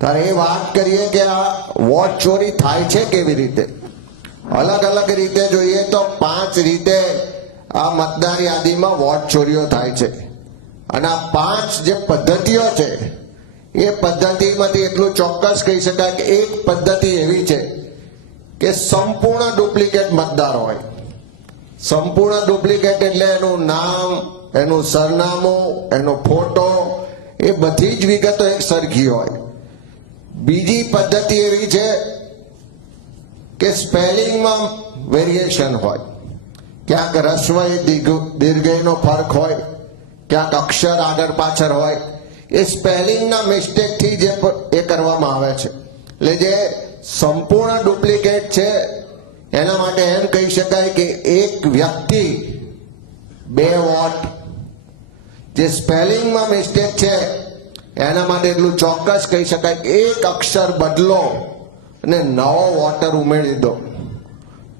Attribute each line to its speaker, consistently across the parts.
Speaker 1: ત્યારે એ વાત કરીએ કે આ વોટ ચોરી થાય છે કેવી રીતે? અલગ અલગ રીતે જોઈએ તો પાંચ રીતે આ મતદાર યાદીમાં વોટ ચોરીઓ થાય છે. અને આ પાંચ જે પદ્ધતિઓ છે, એ પદ્ધતિમાંથી એટલું ચોક્કસ કહી શકાય કે એક પદ્ધતિ એવી છે કે સંપૂર્ણ ડુપ્લિકેટ મતદાર હોય. સંપૂર્ણ ડુપ્લિકેટ એટલે એનું નામ, એનું સરનામું, એનો ફોટો, એ બધી જ વિગતો એક સરખી હોય. બીજી પદ્ધતિ એવી છે કે સ્પેલિંગમાં વેરિએશન હોય. ક્યાંક રસ્વય દીર્ઘ- દીર્ઘયનો ફરક હોય, ક્યાંક અક્ષર આગળ પાછળ હોય. એ સ્પેલિંગના મિસ્ટેકથી જે એ કરવામાં આવે છે. એટલે જે સંપૂર્ણ ડુપ્લિકેટ છે, એના માટે એમ કહી શકાય કે એક વ્યક્તિ બે વોટ. જે સ્પેલિંગમાં મિસ્ટેક છે એના માટે એટલું ચોક્કસ કહી શકાય એક અક્ષર બદલો અને નવો વોટર ઉમેરી દો.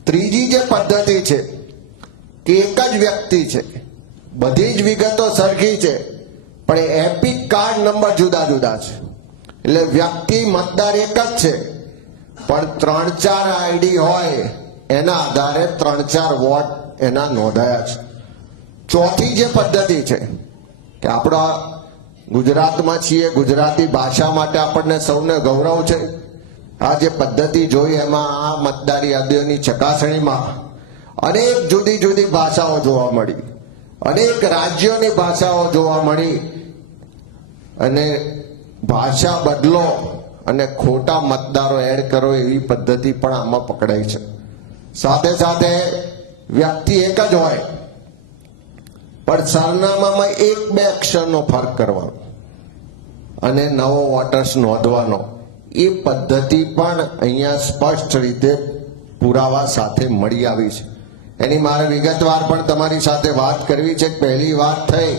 Speaker 1: ત્રીજી જે પદ્ધતિ છે, કે એક જ વ્યક્તિ છે, બધી જ વિગતો સરખી છે, પણ એપિક કાર્ડ નંબર જુદા જુદા છે. એટલે વ્યક્તિ મતદાર એક જ છે, પણ ત્રણ ચાર આઈડી હોય, એના આધારે ત્રણ ચાર વોટ એના નોંધાયા છે. ચોથી જે પદ્ધતિ છે, કે આપણા ગુજરાતમાં છીએ, ગુજરાતી ભાષા માટે આપણને સૌને ગૌરવ છે. આ જે પદ્ધતિ જોઈ એમાં આ મતદાર યાદીઓની ચકાસણીમાં અનેક જુદી જુદી ભાષાઓ જોવા મળી. અનેક રાજ્યોની ભાષાઓ જોવા મળી. અને ભાષા બદલો અને ખોટા મતદારો એડ કરો એવી પદ્ધતિ પણ આમાં પકડાઈ છે. સાથે સાથે વ્યક્તિ એક જ હોય પણ સરનામામાં એક બે અક્ષરનો ફરક કરવાનો અને નવો વોટર્સ નોંધવાનો. એ પદ્ધતિ પણ અહીંયા સ્પષ્ટ રીતે પુરાવા સાથે મળી આવી છે. એની મારે વિગતવાર પણ તમારી સાથે વાત કરવી છે. પહેલી વાત થઈ